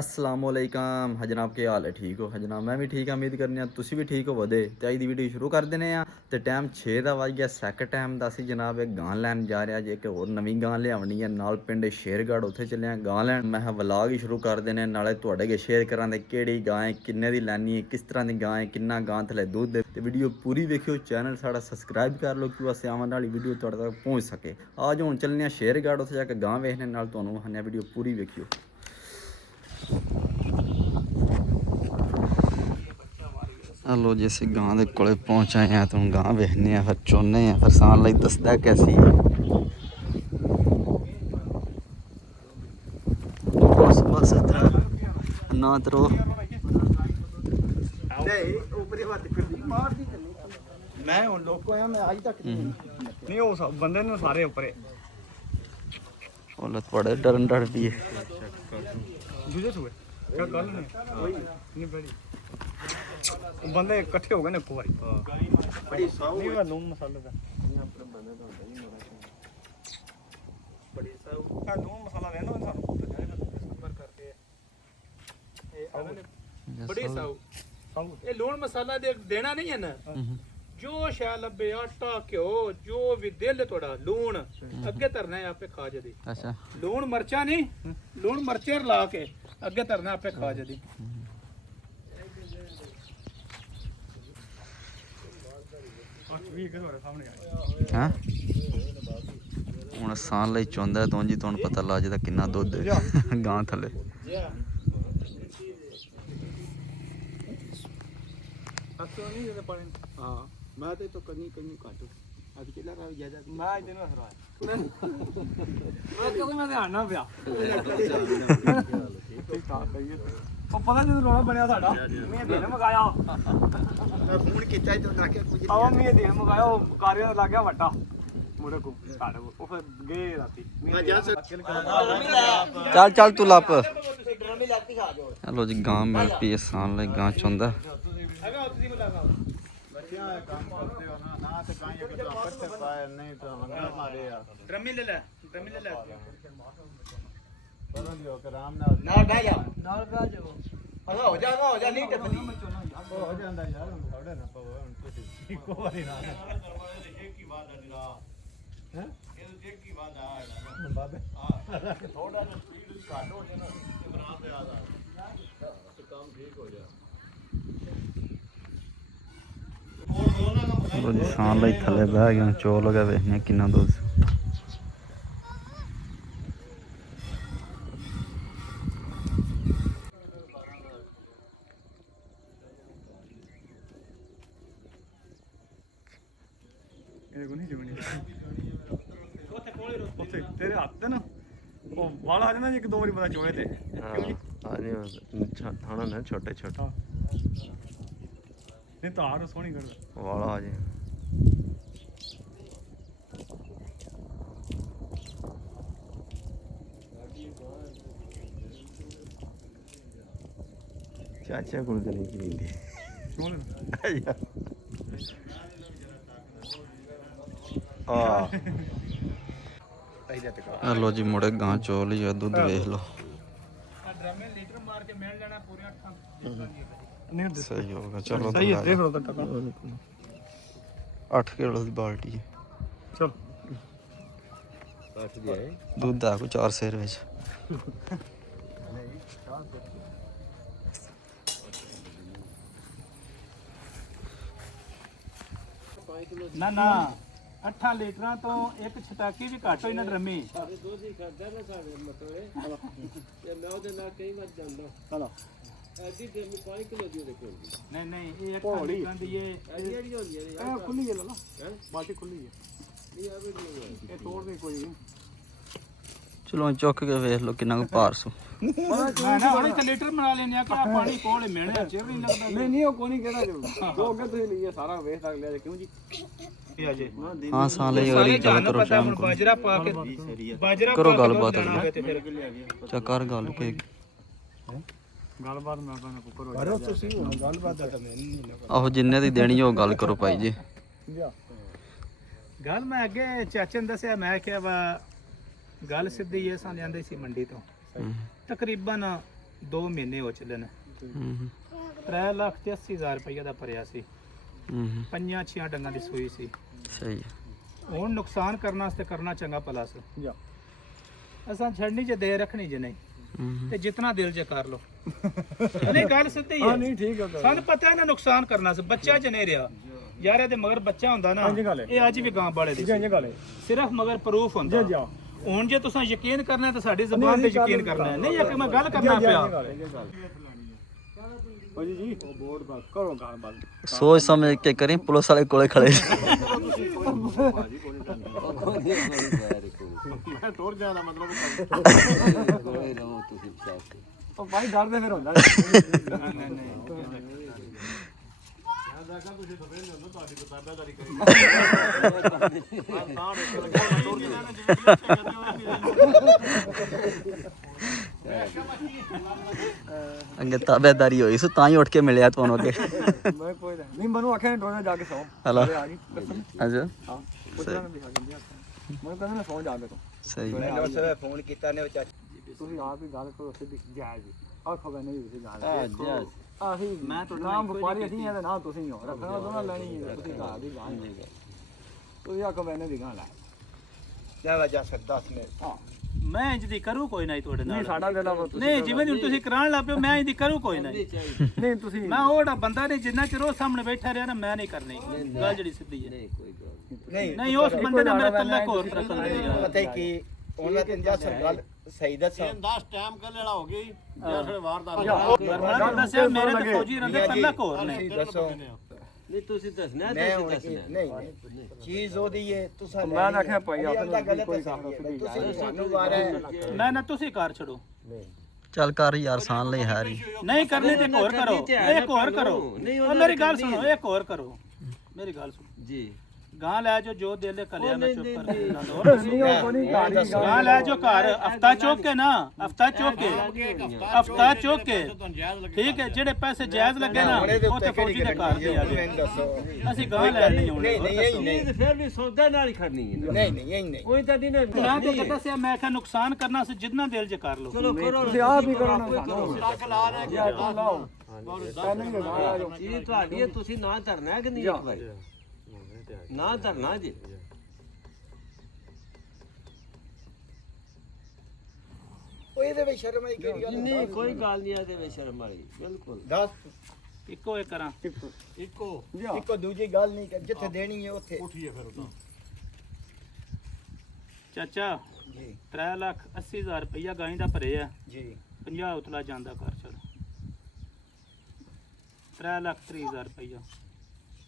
ਅਸਲਾਮੁਅਲੈਕਮ ਜਨਾਬ, ਕੀ ਹਾਲ ਹੈ? ਠੀਕ ਹੋ ਜਨਾਬ? ਮੈਂ ਵੀ ਠੀਕ ਹਾਂ, ਉਮੀਦ ਕਰਨੀ ਆ ਤੁਸੀਂ ਵੀ ਠੀਕ ਹੋਵੋਗੇ। ਤੇ ਅੱਜ ਦੀ ਵੀਡੀਓ ਸ਼ੁਰੂ ਕਰ ਦਿੰਦੇ ਆ। ਤੇ ਟਾਈਮ 6 ਦਾ ਵੱਜ ਗਿਆ, ਸੈਕਿੰਡ ਟਾਈਮ ਦਾ ਅਸੀਂ ਜਨਾਬ ਇੱਕ ਗਾਂ ਲੈਣ ਜਾ ਰਿਹਾ ਜੇ, ਇੱਕ ਹੋਰ ਨਵੀਂ ਗਾਂ ਲਿਆਉਣੀ ਹੈ ਨਾਲ ਪਿੰਡ ਸ਼ੇਰਗੜ੍ਹ, ਉੱਥੇ ਚੱਲੇ ਆ ਗਾਂ ਲੈਣ। ਮੈਂ ਕਿਹਾ ਵਲਾਗ ਹੀ ਸ਼ੁਰੂ ਕਰ ਦਿੰਦੇ, ਨਾਲੇ ਤੁਹਾਡੇ ਅੱਗੇ ਸ਼ੇਅਰ ਕਰਾਂਗੇ ਕਿਹੜੀ ਗਾਂ ਹੈ, ਕਿੰਨੇ ਦੀ ਲੈਣੀ ਹੈ, ਕਿਸ ਤਰ੍ਹਾਂ ਦੀ ਗਾਂ ਹੈ, ਕਿੰਨਾ ਗਾਂ ਥਲੇ ਦੁੱਧ ਦੇ। ਤੇ ਵੀਡੀਓ ਪੂਰੀ ਵੇਖਿਓ, ਚੈਨਲ ਸਾਡਾ ਸਬਸਕ੍ਰਾਈਬ ਕਰ ਲਓ ਕਿ ਅਸੀਂ ਆਉਣ ਵਾਲੀ ਵੀਡੀਓ ਤੁਹਾਡੇ ਤੱਕ ਪਹੁੰਚ ਸਕੇ। ਅੱਜ ਹੁਣ ਚੱਲਦੇ ਆ ਸ਼ੇਰਗੜ੍ਹ, ਉੱਥੇ ਜਾ ਕੇ ਗਾਂ ਵੇਖਣੇ, ਨਾਲ ਤੁਹਾਨੂੰ ਵਿਖਾਉਂਦੇ ਆ। ਵੀਡੀਓ ਪੂਰੀ ਵੇਖਿਓ। ਹਲੋ ਜੀ, ਅਸੀਂ ਗਾਂ ਦੇ ਕੋਲੇ ਪਹੁੰਚ ਆਏ ਹਾਂ। ਤੁਹਾਨੂੰ ਗਾਂ ਵੇਖਨੇ ਆ, ਫਿਰ ਚੋਨੇ ਆ, ਫਿਰ ਸਾਨ ਲਈ ਦੱਸਦਾ ਕੈਸੀ ਹੈ। ਬਸ ਬਸ ਇਸ ਤਰ੍ਹਾਂ ਨਾ ਤਰੋ। ਮੈਂ ਹੁਣ ਲੋਕੋ ਆਇਆ, ਮੈਂ ਅੱਜ ਤੱਕ ਨਹੀਂ ਉਹ ਸਭ ਬੰਦੇ ਨੂੰ ਸਾਰੇ ਉੱਪਰੇ ਉਹ ਬੜੇ ਡਰਨ ਡਰਦੀ ਹੈ। ਦੂਜੇ ਸੂਏ ਕਿਆ ਗੱਲ ਨਹੀਂ ਬੜੀ ਬੰਦੇ ਇਕੱਠੇ ਹੋ ਗਏ ਨੇ ਇੱਕ ਵਾਰੀ। ਬੜੀ ਸਾਊ ਨਹੀਂ ਲੂਣ ਮਸਾਲੇ ਦਾ ਬੜੀ ਸਾਊ ਆ ਲੂਣ ਮਸਾਲਾ ਲੈਣਾ ਸਾਨੂੰ ਸੰਪਰਕ ਕਰਕੇ ਇਹ ਬੜੀ ਸਾਊ ਸਾਊ ਇਹ ਲੂਣ ਮਸਾਲਾ ਦੇਣਾ ਨਹੀਂ ਹੈ ਨਾ। ਜੋ ਸ਼ੈ ਲੱਭੇ, ਆਟਾ ਘਿਓ ਜੋ ਵੀ ਦਿਲ ਤੁਹਾਡਾ, ਲੂਣ ਅੱਗੇ ਧਰਨਾ ਹੈ ਆਪੇ ਖਾ ਜਦੀ। ਅੱਛਾ, ਲੂਣ ਮਰਚਾ ਨਹੀਂ, ਲੂਣ ਮਰਚੇ ਰਲਾ ਕੇ ਅੱਗੇ ਧਰਨਾ ਆਪੇ ਖਾ ਜਦੀ। ਵੀ ਕਿ ਤੁਹਾਡੇ ਸਾਹਮਣੇ ਆ ਹਾਂ ਹੁਣ ਸਾਨ ਲਈ ਚੋਂਦਾ ਤੋਂ ਜੀ, ਤੁਹਾਨੂੰ ਪਤਾ ਲੱਗ ਜਾਂਦਾ ਕਿੰਨਾ ਦੁੱਧ ਹੈ ਗਾਂ ਥੱਲੇ। ਅਸੋ ਨਹੀਂ ਇਹਦੇ ਪਾਣੀ। ਹਾਂ ਮੈਂ ਤੇ ਤਾਂ ਕੰਨੀ ਕੱਟ ਅੱਜ ਕਿਲਾ ਕਾ ਜ਼ਿਆਦਾ ਮੈਂ ਇਹਦੇ ਨੂੰ ਹਰਾਇਆ ਮੈਂ ਕਦੋਂ ਮੈਂ ਧਿਆਨ ਨਾ ਪਿਆ। ਠੀਕ ਠਾਕ ਸਹੀ ਹੈ। ਉਹ ਪਤਾ ਜਦੋਂ ਰੋਣਾ ਬਣਿਆ ਸਾਡਾ ਮੀਂਹ ਦੇਣ ਮਗਾਇਆ, ਮੈਂ ਫੋਨ ਕੀਤਾ ਹੀ ਤਾਂ ਨਾ ਕਿ ਕੁਝ ਆਵਾ ਮੀਂਹ ਦੇਣ ਮਗਾਇਆ, ਉਹ ਕਾਰਿਆਂ ਦਾ ਲੱਗ ਗਿਆ ਵੱਟਾ ਮੁੰਡੇ ਕੋ ਸਾਡੇ ਕੋ। ਉਹ ਫਿਰ ਗਏ ਰਾਤੀ ਚੱਲ ਚੱਲ ਤੂੰ ਲੱਪ। ਚਲੋ ਜੀ, ਗਾਂ ਮਿਲ ਪਈ ਹੈ ਸਾਨ ਲਈ, ਗਾਂ ਚੋਂਦਾ। ਹੈਗਾ ਤੁਸੀਂ ਮਿਲਾਗਾ ਬੱਚਿਆਂ ਕੰਮ ਕਰਦੇ ਹੋ ਨਾ ਤੇ ਕਾਈ ਕਿ ਤਾਂ ਪੱਤੇ ਪਾਏ ਨਹੀਂ ਤਾਂ ਲੰਗਰ ਮਾਰੇ ਆ ਡਰਮੀ ਲੈ ਲੈ, ਡਰਮੀ ਲੈ ਲੈ। ਪਰਾਂ ਜੋ ਕਿ ਆਰਾਮ ਨਾਲ ਨਾਲ ਬਹਿ ਜਾ, ਨਾਲ ਬਹਿ ਜਾਓ। ਹੋ ਜਾ ਨਹੀਂ ਟੱਪਦੀ। ਹੋ ਜਾਂਦਾ ਯਾਰ, ਹੁਣ ਥੋੜੇ ਨਾ ਪਵੋ ਹੁਣ ਤੁਸੀਂ ਇੱਕੋ ਵਾਰੀ ਨਾ ਇੱਕ ਹੀ ਵਾਦਾ ਦੀ ਰਾਹ ਹੈ ਇਹ ਇੱਕ ਹੀ ਵਾਦਾ ਆ ਬਾਬੇ ਥੋੜਾ ਜਿਹਾ ਸਪੀਡ ਘੱਟ ਹੋ ਜਾਏ ਨਾ ਤੇ ਬਣਾ ਤੇ ਆਦਾ ਤੇ ਕੰਮ ਠੀਕ ਹੋ ਜਾ। ਚਲੋ ਜੀ, ਸਾਨ ਲਈ ਥੱਲੇ ਬਹਿ ਗਿਆ, ਚੋ ਲਗਾ ਵੇਖਨੇ ਕਿੰਨਾ ਦੁੱਧ। ਇਹਦੇ ਕੋ ਨਹੀਂ ਜੁਗਣੀ ਉੱਥੇ ਤੇਰੇ ਹੱਥ ਤੇ ਨਾ ਉਹ ਵਾਲ ਆ ਜਾਂਦਾ ਜੀ, ਇੱਕ ਦੋ ਵਾਰੀ ਪਤਾ ਚੋਏ ਤੇ ਥਾਣਾ ਨਾ ਛੋਟੇ ਛੋਟੇ ਨਹੀਂ ਤਾਰ ਸੋਹਣੀ ਕਰਦਾ ਵਾਲਾ ਆ ਜੇ। ਚਾਚਾ ਕੋਲ ਤੇ ਨਹੀਂ ਪੀਂਦੀ ਸੋਹਣੇ ਆ ਲੋ ਜੀ, ਮੁੜੇ ਗਾਂ ਚੋ ਲਈ ਆ, ਦੁੱਧ ਵੇਖ ਲੋ। ਡਰਮੇ ਲੀਟਰ ਮਾਰ ਕੇ ਮਿਲ ਜਾਣਾ ਪੂਰੇ 8 ਨਹੀਂ ਸਹੀ ਹੋਗਾ। ਚਲੋ ਸਹੀ ਹੈ, ਦੇਖ ਲਓ ਤਾਂ 8 ਕਿਲੋ ਦੀ ਬਾਲਟੀ ਹੈ। ਚਲ ਦੁੱਧ ਆ ਕੋ 4 ਸੇਰ ਵਿੱਚ। ਨਾ ਨਾ 8 ਲੀਟਰਾਂ ਤੋਂ ਇੱਕ ਛਟਾਕੀ ਵੀ ਘੱਟ ਹੋਈ ਨਾ ਡਰਮੀ। ਚਲੋ ਨਹੀਂ ਨਹੀਂ ਇਹ 8 ਲੀਟਰਾਂ ਦੀ ਇਹ ਖੁੱਲੀ ਹੈ ਲਾ ਬਾਲਟੀ ਖੁੱਲੀ ਹੈ, ਇਹ ਤੋੜ ਦੇ ਕੋਈ ਨਹੀਂ। ਚਲੋ ਚੁੱਕ ਕੇ ਵੇਖ ਲੋ ਕਿੰਨਾ ਕੁ ਭਾਰ ਸੂ। ਮੈਂ ਨਾ ਉਹਨੇ ਲੀਟਰ ਬਣਾ ਲੈਨੇ ਆ ਕਿ ਪਾਣੀ ਕੋਲ ਮਿਲਣਾ ਚਿਰ ਨਹੀਂ ਲੱਗਦਾ। ਨਹੀਂ ਨਹੀਂ ਉਹ ਕੋਈ ਨਹੀਂ ਕਿਹੜਾ ਜੋ ਅੱਗੇ ਤੁਸੀਂ ਲਈਏ ਸਾਰਾ ਵੇਖ ਸਕ ਲਿਆ ਕਿਉਂ ਜੀ। ਇਹ ਅਜੇ ਹਾਂ ਸਾਂ ਲਈ ਅਗਲੀ ਗੱਲ ਕਰੋ ਸ਼ਾਮ ਨੂੰ। ਬਾਜਰਾ ਪਾ ਕੇ ਬਾਜਰਾ ਕਰੋ ਪਾ ਕੇ ਗੱਲਬਾਤ ਜਾਣਾ ਅਗਲੀ। ਹੋਵੇ ਤੇ ਫਿਰ ਚਾ ਕਰ ਗੱਲ ਕੇ ਗੱਲਬਾਤ ਮੈਂ ਕਹਿੰਦਾ ਕੁੱਕਰ ਹੋ ਕਰੋ ਤੁਸੀਂ ਹੁਣ ਗੱਲਬਾਤ ਦਾ ਤਾਂ ਮੈਨੂੰ ਨਹੀਂ ਲੱਗਾ। ਆਹੋ ਜਿੰਨੇ ਦੀ ਦੇਣੀ ਉਹ ਗੱਲ ਕਰੋ ਭਾਈ ਜੀ। ਗੱਲ ਮੈਂ ਅੱਗੇ ਚਾਚੇ ਨੂੰ ਦੱਸਿਆ, ਮੈਂ ਕਿਹਾ ਵਾ ਗੱਲ ਸਿੱਧੀ ਐ, ਸਾਂ ਲਿਆਂਦੇ ਸੀ ਮੰਡੀ ਤੋਂ ਤਕਰੀਬਨ 2 ਮਹੀਨੇ ਹੋ ਚੱਲੇ ਨੇ 3,80,000 ਰੁਪਏ ਦਾ ਭਰਿਆ ਸੀ। 5-6 ਡੰਗਾਂ ਦੀ ਸੂਈ ਸੀ। ਸਹੀ ਹੈ। ਹੁਣ ਨੁਕਸਾਨ ਕਰਨ ਵਾਸਤੇ ਕਰਨਾ ਚੰਗਾ ਭਲਾ ਸੀ। ਅਸਾਂ ਛੱਡਣੀ ਜੇ ਦੇ ਰੱਖਣੀ ਜੇ ਨਹੀਂ ਤੇ ਜਿੰਨਾ ਦਿਲ ਜੇ ਕਰ ਲੋ। ਨਹੀਂ ਗੱਲ ਸਿੱਧੀ ਹੈ। ਨਹੀਂ ਠੀਕ ਹੈ ਸਾਨੂੰ ਪਤਾ ਇਹਨੇ ਨੁਕਸਾਨ ਕਰਨਾ ਸੀ। ਬੱਚਾ ਚ ਨਹੀਂ ਰਿਹਾ ਯਾਰ, ਇਹਦੇ ਮਗਰ ਬੱਚਾ ਹੁੰਦਾ ਨਾ, ਇਹ ਅੱਜ ਵੀ ਗਾਂ ਵਾਲੇ ਦੀ ਸੀ। ਸਿਰਫ ਮਗਰ ਪ੍ਰੂਫ ਹੁੰਦਾ। ਹੁਣ ਜੇ ਤੁਸੀਂ ਯਕੀਨ ਕਰਨਾ ਤਾਂ ਸਾਡੀ ਜ਼ਬਾਨ ਤੇ ਯਕੀਨ ਕਰਨਾ ਹੈ। ਨਹੀਂ ਮੈਂ ਗੱਲ ਕਰਨਾ ਪਿਆ। ਜੀ ਉਹ ਬੋਰਡ ਬਸ ਕਰੋ ਗਾਲ ਬਸ ਸੋਚ ਸਮਝ ਕੇ ਕਰੀ, ਪੁਲਿਸ ਵਾਲੇ ਕੋਲੇ ਖੜੇ। ਮੈਂ ਤੁਰ ਜਾਣਾ ਮਤਲਬ ਉਹ ਭਾਈ ਡਰਦੇ ਫਿਰ ਹੁੰਦਾ ਅੱਗੇ ਤਾਬੇਦਾਰੀ ਹੋਈ ਸੀ ਤਾਂ ਹੀ ਉੱਠ ਕੇ ਮਿਲਿਆ ਤੁਹਾਨੂੰ ਅੱਗੇ। ਮੈਂ ਕੋਈ ਨਹੀਂ ਮੈਨੂੰ ਆਖਿਆ ਡਰੋਨੇ ਜਾ ਕੇ ਸੌ ਹਲਾ ਆ ਗਈ ਅੱਛਾ ਹਾਂ ਪੁੱਛਣਾ ਵੀ ਆ ਜਾਂਦੀ ਮੈਂ ਕਹਿੰਦਾ ਸੌ ਜਾ ਕੇ ਤੂੰ ਸਹੀ। ਫੋਨ ਕੀਤਾ ਨੇ ਚਾਚੀ ਤੁਸੀਂ ਆਪ ਹੀ ਗੱਲ ਕਰੋ ਸਿੱਧੀ ਜਾਇਜ਼ ਆਖੋ ਮੈਂ ਨਹੀਂ ਤੁਸੀਂ ਗੱਲ ਆਹੀ ਮੈਂ ਤੁਹਾਡਾ ਨਾਮ ਵਪਾਰੀ ਅਸੀਂ ਇਹਦਾ ਨਾਮ ਤੁਸੀਂ ਹੋ ਰੱਖਣਾ ਦੋਨਾਂ ਲੈਣੀ ਹੈ ਤੁਸੀਂ ਘਰ ਦੀ ਗੱਲ ਨਹੀਂ ਤੁਸੀਂ ਆਖੋ ਮੈਨੇ ਦੀ ਗੱਲ ਹੈ ਕਿਆ ਵਜ੍ਹਾ ਸਰ 10 ਮਿੰਟ ਹਾਂ ਮੈਂ ਇੰਜ ਦੀ ਕਰੂ ਕੋਈ ਨਹੀਂ ਤੁਹਾਡੇ ਨਾਲ। ਨਹੀਂ ਸਾਡਾ ਦਿਲ ਆ ਨਹੀਂ ਜਿਵੇਂ ਹੁਣ ਤੁਸੀਂ ਕਰਾਉਣ ਲੱਗ ਪਿਓ, ਮੈਂ ਇੰਜ ਦੀ ਕਰੂ ਕੋਈ ਨਹੀਂ। ਨਹੀਂ ਤੁਸੀਂ ਮੈਂ ਉਹੜਾ ਬੰਦਾ ਨਹੀਂ ਜਿੰਨਾ ਚਿਰ ਉਹ ਸਾਹਮਣੇ ਬੈਠਾ ਰਿਹਾ ਨਾ, ਮੈਂ ਨਹੀਂ ਕਰਨੀ ਗੱਲ ਜਿਹੜੀ ਸਿੱਧੀ ਹੈ। ਨਹੀਂ ਉਸ ਬੰਦੇ ਨੇ ਮੇਰਾ ਕੱਲਾ ਕੋਰ ਰੱਖਣ ਨਹੀਂ ਯਾਰ। ਪਤਾ ਕੀ ਉਹਨਾਂ ਤੇ ਜਸਰ ਗੱਲ ਸਹੀ ਦੱਸਾਂ 10 ਟਾਈਮ ਕੱਲੇ ਵਾਲਾ ਹੋ ਗਈ ਜਾਂ ਫਿਰ ਵਾਰਦਾਤ ਵਰਮਾ ਦੱਸਿਆ ਮੇਰੇ ਤੇ ਫੌਜੀ ਰਹਿੰਦੇ ਕੱਲਾ ਕੋਰ ਨੇ। ਦੱਸੋ ਨਹੀਂ ਤੁਸੀਂ ਦੱਸਣਾ ਮੈਂ ਹੁਣ ਨਹੀਂ ਚੀਜ਼ ਉਹਦੀ ਹੈ ਤੁਸੀਂ ਮੈਂ ਆਖਿਆ ਭਾਈ ਆਪਣਾ ਗਲਤ ਹੈ ਤੁਸੀਂ ਸਾਨੂੰ ਵਾਰਾ ਨਾ ਤੁਸੀਂ ਕਾਰ ਛੱਡੋ। ਚੱਲ ਕਰ ਯਾਰ, ਸਾਨ ਲਈ ਹਾਰੀ। ਨਹੀਂ ਕਰਨੀ ਤੇ ਇੱਕ ਹੋਰ ਕਰੋ, ਇੱਕ ਹੋਰ ਕਰੋ। ਉਹ ਮੇਰੀ ਗੱਲ ਸੁਣੋ, ਇੱਕ ਹੋਰ ਕਰੋ, ਮੇਰੀ ਗੱਲ ਸੁਣੋ ਜੀ। ਗਾਂ ਲੈ ਜੋ ਦਿਲ ਕਲਿਆ ਨਾ ਚੁੱਪ ਕਰ ਨਹੀਂ ਉਹ ਕੋਈ ਨਹੀਂ ਗਾਂ ਲੈ ਜੋ ਘਰ ਹਫਤਾ ਚੁੱਕ ਕੇ ਨਾ, ਹਫਤਾ ਚੁੱਕ ਕੇ ਠੀਕ ਹੈ। ਜਿਹੜੇ ਪੈਸੇ ਜਾਇਜ਼ ਲੱਗੇ ਨਾ ਉਹ ਤੇ ਫੌਜੀ ਦੇ ਘਰ ਦੇ ਆ ਗਏ। ਅਸੀਂ ਗਾਂ ਲੈ ਨਹੀਂ ਆਉਣੀ। ਨਹੀਂ ਫਿਰ ਵੀ ਸੌਦਾ ਨਾਲ ਹੀ ਖੜਨੀ ਹੈ। ਨਹੀਂ ਕੋਈ ਤਾਂ ਨਹੀਂ ਮੈਂ ਤਾਂ ਦੱਸਿਆ, ਮੈਂ ਕਿਹਾ ਨੁਕਸਾਨ ਕਰਨਾ ਸੀ ਜਿੰਨਾ ਦਿਲ 'ਚ ਕਰ ਲਓ। ਚਲੋ ਕਰੋ ਤੁਸੀਂ ਆਪ ਹੀ ਕਰੋ ਨਾ ਲੱਖ ਲਾ ਰਹੇ ਜਾਂ ਤੂੰ ਲਾਓ ਜੀ ਤੁਹਾਡੀ ਹੈ, ਤੁਸੀਂ ਨਾ ਧਰਨਾ ਹੈ ਕਿ ਨਹੀਂ ਇੱਕ ਵਾਰੀ ਨਾ ਧਰਨਾ ਜੀ। ਉਹ ਇਹਦੇ ਵਿੱਚ ਸ਼ਰਮ ਆਈ ਕਿਹੜੀ ਗੱਲ ਨਹੀਂ ਕੋਈ ਗੱਲ ਨਹੀਂ ਇਹਦੇ ਵਿੱਚ ਸ਼ਰਮ ਵਾਲੀ ਬਿਲਕੁਲ। ਦੱਸ ਇੱਕੋ ਇੱਕ ਕਰਾਂ ਇੱਕੋ ਦੂਜੀ ਗੱਲ ਨਹੀਂ ਜਿੱਥੇ ਦੇਣੀ ਹੈ ਉੱਥੇ ਉਠੀਏ ਫਿਰ ਉਤਾਂ ਚਾਚਾ ਜੀ 3,80,000 ਰੁਪਇਆ ਗਾਂ ਦਾ ਭਰੇ ਆ ਜੀ 50 ਉਤਲਾ ਜਾਂਦਾ ਕਰ ਛੱਡ 3,30,000 ਰੁਪਇਆ।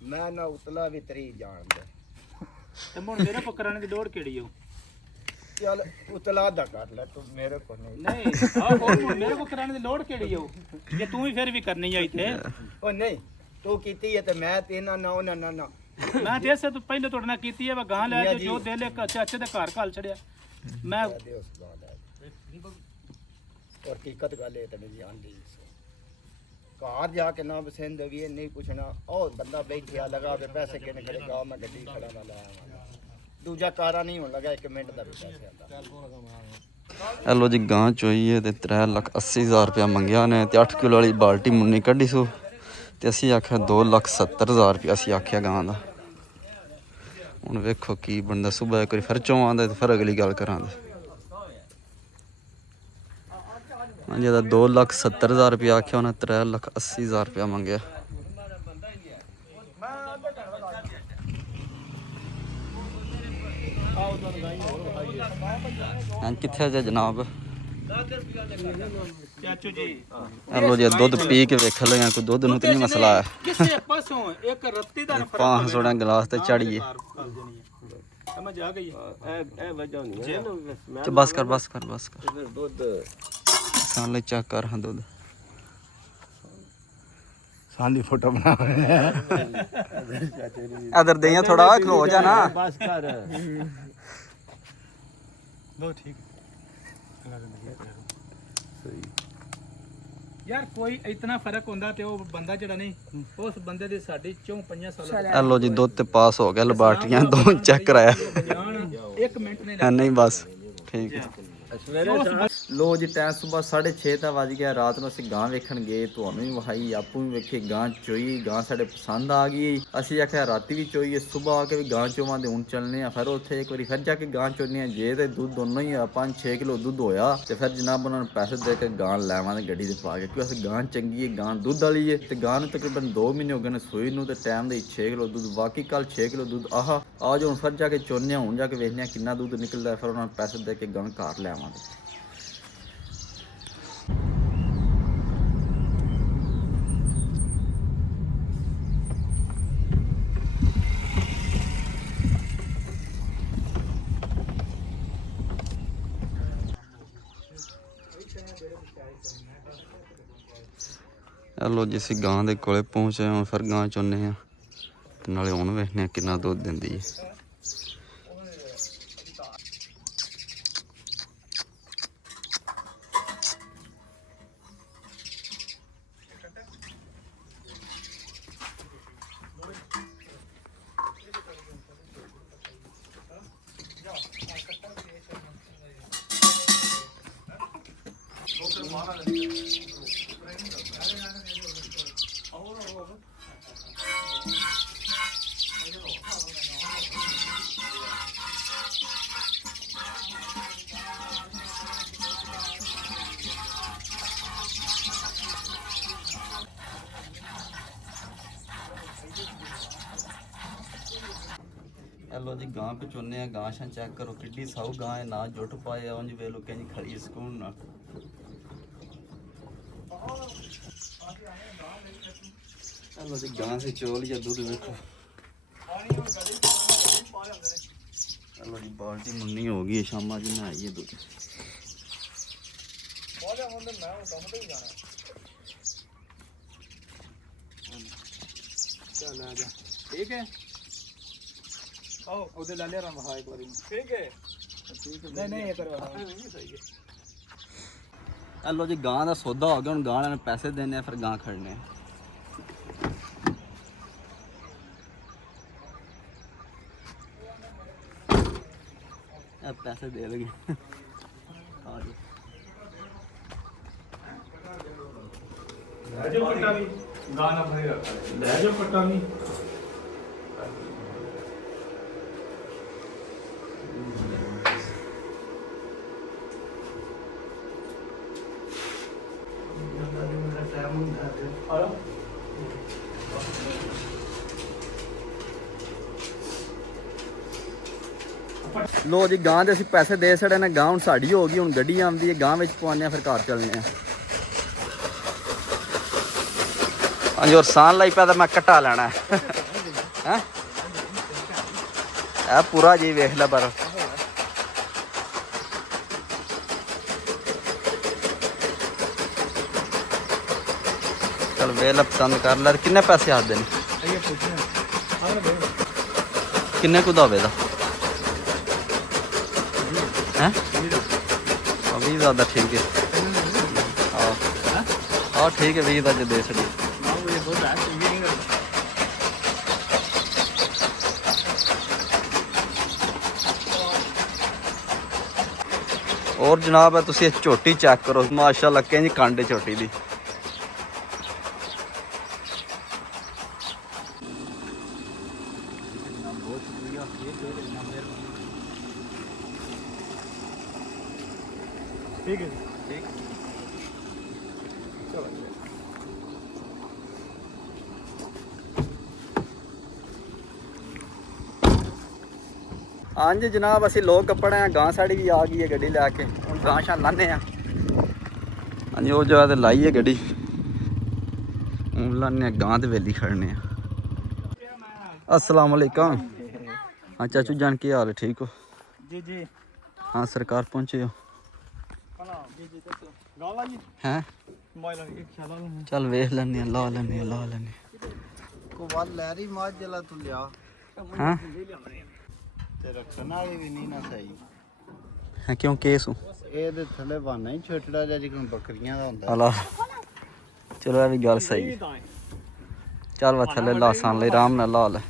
ਮੈਂ ਨਾ ਉਤਲਾ ਵੀ ਤਰੀ ਜਾਣਦਾ ਤੇ ਹੁਣ ਮੇਰੇ ਕੋ ਕਰਾਉਣ ਦੀ ਲੋੜ ਕਿਹੜੀ ਹੋ? ਚੱਲ ਉਤਲਾ ਦਾ ਕਰ ਲੈ ਤੂੰ ਮੇਰੇ ਕੋ ਨਹੀਂ ਨਹੀਂ ਆਹ ਮੇਰੇ ਕੋ ਕਰਾਉਣ ਦੀ ਲੋੜ ਕਿਹੜੀ ਹੋ ਜੇ ਤੂੰ ਵੀ ਫਿਰ ਵੀ ਕਰਨੀ ਆ ਇੱਥੇ। ਉਹ ਨਹੀਂ ਤੂੰ ਕੀਤੀ ਹੈ ਤੇ ਮੈਂ ਤੇ ਨਾ ਨਾ ਮੈਂ ਤੇ ਇਸੇ ਤੋਂ ਪਹਿਲੇ ਤੁਹਾਡੇ ਨਾਲ ਕੀਤੀ ਹੈ ਵਾ ਗਾਂ ਲੈ ਜੋ ਦਿਲ ਇੱਕ ਚਾਚੇ ਦੇ ਘਰ ਘਾਲ ਛੜਿਆ ਮੈਂ ਦੇ ਉਸ ਗੱਲ ਹੈ ਔਰ ਹਕੀਕਤ ਗੱਲ ਹੈ ਤੇ ਮੇਰੀ ਆਂਦੀ ਘਰ ਜਾ ਕੇ ਨਾ ਬਸਿੰਦ ਵੀ ਇਹ ਨਹੀਂ ਪੁੱਛਣਾ ਉਹ ਬੰਦਾ ਬੈਠਿਆ ਲਗਾ ਕੇ ਪੈਸੇ ਕਿੰਨੇ ਕਰੇਗਾ ਮੈਂ ਗੱਡੀ ਖੜਾ ਨਾ ਲਾਇਆ ਦੂਜਾ ਕਾਰਾ ਨਹੀਂ ਹੋਣ ਲੱਗਾ 1 ਮਿੰਟ ਦਾ ਵੀ ਪੈਸੇ ਆਂਦਾ। ਲੋ ਜੀ ਗਾਂ ਚੋਈ ਹੈ ਤੇ 3,80,000 ਰੁਪਇਆ ਮੰਗਿਆ ਨੇ ਤੇ 8 ਕਿਲੋ ਵਾਲੀ ਬਾਲਟੀ ਮੁੰਨੀ ਕੱਢੀ ਸੋ ਤੇ ਅਸੀਂ ਆਖਿਆ 2,70,000 ਰੁਪਇਆ ਅਸੀਂ ਆਖਿਆ ਗਾਂ ਦਾ। ਹੁਣ ਵੇਖੋ ਕੀ ਬਣਦਾ। ਸੁਬਹ ਇੱਕ ਵਾਰੀ ਫਿਰ ਚੋਂ ਆਉਂਦਾ ਤੇ ਫਿਰ ਅਗਲੀ ਗੱਲ ਕਰਾਂਗੇ। ਹਾਂਜੀ ਇਹਦਾ 2,70,000 ਰੁਪਇਆ ਆਖਿਆ ਉਹਨੇ 3,80,000 ਰੁਪਇਆ ਮੰਗਿਆ। ਹਾਂ ਕਿੱਥੇ ਜੇ ਜਨਾਬ? ਚਾਚੂ ਜੀ ਲੋ ਜੀ ਦੁੱਧ ਪੀ ਕੇ ਵੇਖ ਲਿਆ ਕੋਈ ਦੁੱਧ ਨੂੰ ਤੇ ਨਹੀਂ ਮਸਲਾ ਹੈ। ਕਿਸੇ ਪਾਸੋਂ ਇੱਕ ਰੱਤੀ ਦਾ ਫਰਕ 500 ਗਲਾਸ ਤੇ ਚੜੀਏ। ਸਮਝ ਆ ਗਈ ਇਹ ਵਜ੍ਹਾ ਨਹੀਂ ਹੈ ਨਾ ਚ ਬਸ ਕਰ ਫਿਰ ਦੁੱਧ ਸਾਨ ਲਈ ਚੈੱਕ ਕਰ ਹਾਂ ਦੁੱਧ ਸਾਡੀ ਫੋਟੋ ਬਣਾ ਅਦਰ ਦੇਈਆਂ ਥੋੜਾ ਖਲੋ ਜਾ ਨਾ। ਬਸ ਕਰ ਬਹੁਤ ਠੀਕ ਯਾਰ ਕੋਈ ਇਤਨਾ ਫਰਕ ਹੁੰਦਾ ਤੇ ਉਹ ਬੰਦਾ ਜਿਹੜਾ ਨਹੀਂ ਉਸ ਬੰਦੇ ਦੀ ਸਾਡੀ 4-5 ਸਾਲਾਂ ਲੋ ਜੀ ਦੁੱਧ ਤੇ ਪਾਸ ਹੋ ਗਿਆ। ਲੈਬਾਰਟਰੀਆਂ ਦੋ ਚੈੱਕ ਕਰਾਇਆ। 1 ਮਿੰਟ ਨਹੀਂ ਨਹੀਂ ਬਸ ਠੀਕ ਹੈ। ਸਵੇਰੇ ਲੋ ਜੀ ਟਾਈਮ ਸਵੇਰ 6:30 ਦਾ ਵੱਜ ਗਿਆ। ਰਾਤ ਨੂੰ ਅਸੀਂ ਗਾਂ ਵੇਖਣ ਗਏ, ਤੁਹਾਨੂੰ ਵੀ ਵਿਖਾਈ, ਆਪੂ ਵੀ ਵੇਖੀ ਗਾਂ ਚੋਈ। ਗਾਂ ਸਾਡੇ ਪਸੰਦ ਆ ਗਈ। ਅਸੀਂ ਆਖਿਆ ਰਾਤੀ ਵੀ ਚੋਈਏ, ਸਵੇਰ ਆ ਕੇ ਵੀ ਗਾਂ ਚੋਵਾਂ ਦੇ ਹੁਣ ਚੱਲਨੇ ਆ। ਫਿਰ ਉੱਥੇ ਇੱਕ ਵਾਰੀ ਫਿਰ ਜਾ ਕੇ ਗਾਂ ਚੋਨੇ ਆ। ਜੇ ਤੇ ਦੁੱਧ ਦੋਨੋਂ ਹੀ ਆ 5-6 ਕਿਲੋ ਦੁੱਧ ਹੋਇਆ ਤੇ ਫਿਰ ਜਨਾਬ ਉਹਨਾਂ ਨੂੰ ਪੈਸੇ ਦੇ ਕੇ ਗਾਂ ਲੈਵਾਂਗੇ ਗੱਡੀ ਦੇ ਪਾ ਕੇ, ਕਿਉਂਕਿ ਅਸੀਂ ਗਾਂ ਚੰਗੀ ਹੈ, ਗਾਂ ਦੁੱਧ ਵਾਲੀ ਹੈ ਤੇ ਗਾਂ ਨੂੰ ਤਕਰੀਬਨ 2 ਮਹੀਨੇ ਹੋ ਗਏ ਨੇ ਸੂਈ ਨੂੰ ਤੇ ਟਾਈਮ ਦੇ 6 ਕਿਲੋ ਦੁੱਧ। ਬਾਕੀ ਕੱਲ 6 ਕਿਲੋ ਦੁੱਧ ਆ ਜੋ ਹੁਣ ਫਿਰ ਜਾ ਕੇ ਚੋਨੇ ਆ। ਹੁਣ ਜਾ ਕੇ ਵੇਖਦੇ ਆ ਕਿੰਨਾ ਦੁੱਧ ਨਿਕਲਦਾ, ਫਿਰ ਉਹਨਾਂ ਨੂੰ ਪੈਸੇ ਦੇ ਕੇ ਗਾਂ ਘਰ ਲੈਵਾਂਗੇ। ਲੋ ਜੀ ਅਸੀਂ ਗਾਂ ਦੇ ਕੋਲੇ ਪਹੁੰਚੇ ਹਾਂ, ਫਿਰ ਗਾਂ ਚੋਨੇ ਆ ਤੇ ਨਾਲੇ ਹੁਣ ਵੇਖਦੇ ਆ ਕਿੰਨਾ ਦੁੱਧ ਦਿੰਦੀ ਹੈ। ਲੋ ਜੀ ਗਾਂ पे चुने गां शां चेक करो किड्डी साऊ गां है, ना जुट पाए उंज वे लो कहीं खड़ी सुकून ना। लो जी गां से चोल या दूध देखो। लो जी बाल्टी मुन्नी हो गई शामा जी नहाई है दूध। चल आ जा, ठीक है। आओ उधर ला ले रहा एक बार, ठीक है। नहीं ये करवा सही है। लो जी गां का सौदा हो गया, हुण गां ने पैसे देने फिर गां खड़ने। पैसे दे लगे ले जाओ पट्टा भी गाना भरे रखा है, ले जाओ पट्टा भी। लो जी गां दे पैसे दे छड़े ने, गां हुण साड़ी हो गई। हुण गड्डी आंदी है, गां विच पवाने फिर घर चलने। हाँ जी और सान लाई पाया मैं कट्टा लेना है पूरा जी वेख ला पर। चल वेला पसंद कर ला। किन्ने पैसे आते हैं, किन्ने कुदा होवेगा हैं? 20 ज़्यादा ठीक है। हाँ ठीक है 20 जो दे सकते। और जनाब है तुसी झोटी चेक करो माशाअल्लाह किंज कंड झोटी दी। ठीक है ठीक। हाँ जी जनाब असी लोग कपड़े हैं, गां साड़ी भी आ गई है गड्डी लैके। हुण गां शां लाने हाँ जी, वो जगह ते लाई है गड्डी, हूँ लाने गां ते वेली खड़ने। अस्सलाम वालेकुम। हाँ चाचू जान की हाल है, ठीक हो? जी जी। हाँ सरकार पहुँचे हो हैं? चल वेख लेने ला लेने ला लेने। को वाल लहरी मार जला तू लिया हाँ ते रखना वाली भी नहीं ना सही है क्यों केस हूँ ए दे थले बहाना ही छोटड़ा जा जिकन बकरियां दा हुंदा। अला चलो ये भी गल सही है। चल वा थले ला सान ले आराम नाल ला ले।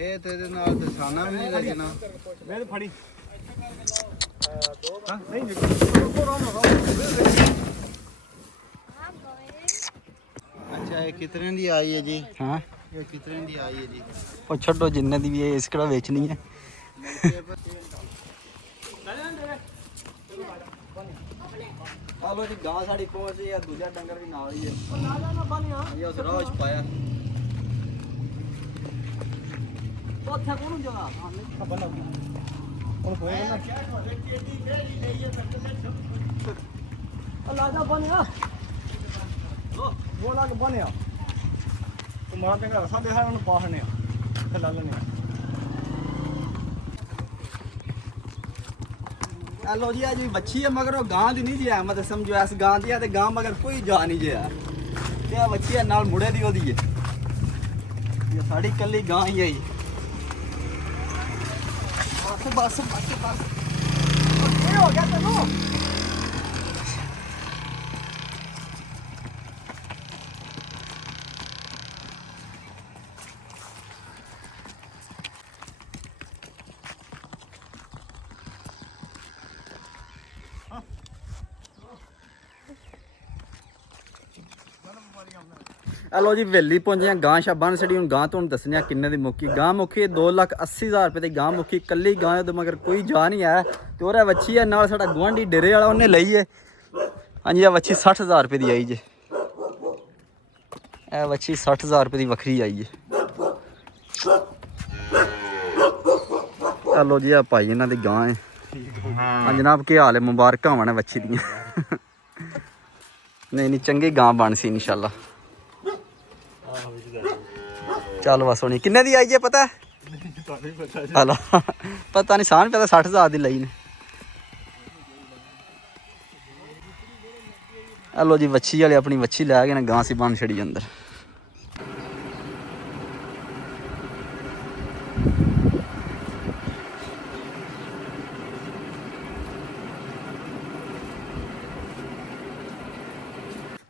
ए तेरे नाल ते साना भी नहीं लगना। मैं तो फड़ी ਨਹੀਂ ਨਿਕਲ अच्छा ये कितने दी आई है जी? ਹਾਂ ये कितने दी आई है जी? ਉਹ ਛੱਡੋ ਜਿੰਨੇ ਦੀ ਵੀ ਇਹ ਇਸ ਕਿਹੜਾ ਵੇਚਣੀ ਹੈ ਆ ਲੋ ਜੀ ਗਾਂ ਸਾਡੀ ਪਹੁੰਚ ਗਈ ਆ ਦੂਜਾ ਡੰਗਰ ਵੀ ਨਾਲ ਹੀ ਹੈ ਇਹ ਉਸ ਰਾਹ ਚ ਪਾਇਆ ਉੱਥੇ ਕੋਣ ਜਗਾ ਹੁਣ ਕੋਈ ਨਾ ਅੱਲਾ ਦਾ ਬਣਿਆ ਉਹ ਲੱਗ ਬਣਿਆ ਤੂੰ ਮਾਰ ਦੇਗਾ ਸਾਡੇ ਸਾਰਿਆਂ ਨੂੰ ਪਾਹਣੇ ਆ ਤੇ ਲਾ ਲੈਣੇ ਆ ਲੋ ਜੀ ਆ ਜੀ ਬੱਚੀ ਹੈ ਮਗਰ ਉਹ ਗਾਂ ਦੀ ਨਹੀਂ ਜੀ ਆ ਮਤਲਬ ਸਮਝੋ ਇਸ ਗਾਂ ਦੀ ਆ ਤੇ ਗਾਂ ਮਗਰ ਕੋਈ ਜਾ ਨਹੀਂ ਜਿਆ ਤੇ ਆ ਬੱਚੀ ਹੈ ਨਾਲ ਮੁੜੇ ਦੀ ਉਹਦੀ ਹੈ ਇਹ ਸਾਡੀ ਕੱਲੀ ਗਾਂ ਹੀ ਹੈ ਜੀ ਬਸ ਕੀ ਹੋ ਗਿਆ ਤੈਨੂੰ ਆ ਲੋ ਜੀ ਵੇਲੀ ਪਹੁੰਚੀਆਂ ਗਾਂ ਸ਼ਾਬਾਨ ਸੜੀ ਹੁਣ ਗਾਂ ਤੁਹਾਨੂੰ ਦੱਸਣੀਆਂ ਕਿੰਨੇ ਦੀ ਮੁੱਕੀ ਗਾਂ ਮੁੱਕੀ 2,80,000 ਰੁਪਏ ਦੀ ਗਾਂ ਮੁੱਕੀ ਕੱਲੀ ਗਾਂ ਉਹਦੇ ਮਗਰ ਕੋਈ ਜਾ ਨਹੀਂ ਆਇਆ ਤੇ ਉਹਦਾ ਵੱਛੀ ਹੈ ਨਾਲ ਸਾਡਾ ਗੁਆਂਢੀ ਡੇਰੇ ਵਾਲਾ ਉਹਨੇ ਲਈ ਹੈ ਹਾਂਜੀ ਆ ਵੱਛੀ 60,000 ਰੁਪਏ ਦੀ ਆਈ ਜੇ ਇਹ ਵੱਛੀ 60,000 ਰੁਪਏ ਦੀ ਵੱਖਰੀ ਆਈ ਹੈ ਆ ਲੋ ਜੀ ਆ ਭਾਈ ਇਹਨਾਂ ਦੀ ਗਾਂ ਹੈ ਹਾਂ ਜਨਾਬ ਕੀ ਹਾਲ ਹੈ ਮੁਬਾਰਕਾਂ ਹੋਣ ਵੱਛੀ ਦੀਆਂ ਨਹੀਂ ਚੰਗੀ ਗਾਂ ਬਣ ਸੀ ਇਨਸ਼ਾਅੱਲਾ ਚੱਲ ਬਸ ਹੋਣੀ ਕਿੰਨੇ ਦੀ ਆਈ ਜੇ ਪਤਾ ਹਲਾ ਪਤਾ ਨਹੀਂ ਸਾਨ ਪਤਾ 60,000 ਦੀ ਲਈ ਨੇ ਆ ਲੋ ਜੀ ਵੱਛੀ ਵਾਲੇ ਆਪਣੀ ਵੱਛੀ ਲੈ ਗਏ ਨੇ ਗਾਂ ਸੀ ਬਣ ਛੜੀ ਅੰਦਰ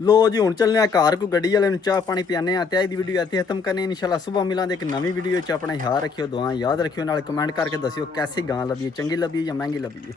लो जी हुण चलने घर को गड्डी वाले चाह पानी पियाने ते अज दी वीडियो इत्थे खत्म करनी इंशाल्लाह सुबह मिलांगे एक नवी वीडियो च अपना ख्याल रखियो दुआ याद रखियो नाल कमेंट करके दसियो कैसी गां लभी चंगी लभी या महंगी लभी